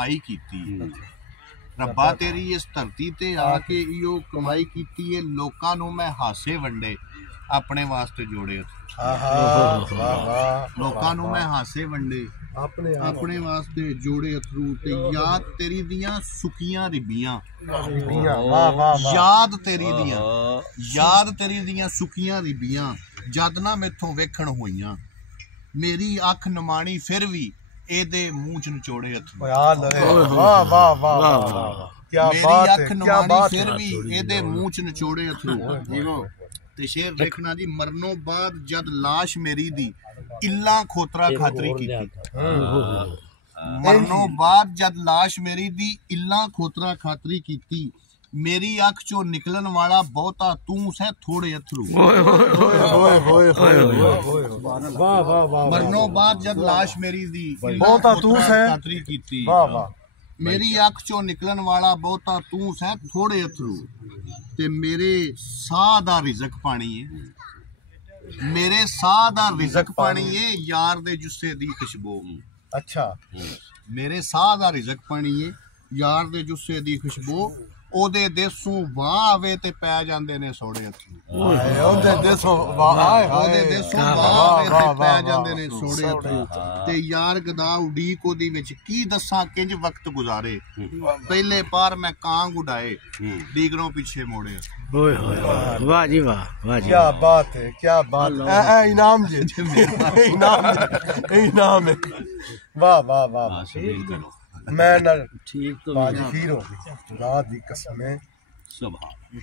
कमाई की रब्बा तेरी इस धरती ते आके इहो कमाई की है लोकां नूं मैं हासे वंडे अपने वास्ते जोड़े लोकां नूं मैं हासे वंडे अपने वास्ते जोड़े अथरू ते याद तेरी दियां सुकियां रिबियां याद तेरी दियां सुकियां रिबियां जद ना मैथों वेखण होइयां मेरी अख नमाणी फिर भी एदे मूंह च नचोड़े अथरू मेरी अख नमाणी फिर भी एदे मूंह च नचोड़े अथरू ते शेर देखना जी मरनों बाद जद लाश मेरी दी इल्ला खोतरा खातरी की मरनों बाद जद लाश मेरी दी इल्ला खोतरा खातरी की मेरी अख चो निकलन वाला बहुता तू सै थोड़े अथरू मरनों बाद जद लाश मेरी दी बहुता तू सै खातरी की मेरी अख चो निकलन वाला बहुता तू सै थोड़े अथरू ते मेरे साह दा रिज़क पानी है मेरे साह दा रिज़क पानी है यार दे जुस्से दी खुशबू अच्छा मेरे साह दा रिज़क पानी है यार दे जुस्से दी खुशबू ओदे देसों वाह आवे ते पै जांदे ने सोड़े अथरू ओदे देसों वाह आवे ते पै जांदे ने सोड़े अथरू ते यार गदा उडीक ओदी विच की दस्सां किंज वक्त गुजारे पहले पार मैं कांग उड़ाए दीगरों पीछे मोड़े ओए होए वाह जी वाह क्या बात है ए इनाम जी इनाम है वाह वाह वाह मैं ठीक तो बाजी फिर हो गई रात दी कसम है सुभान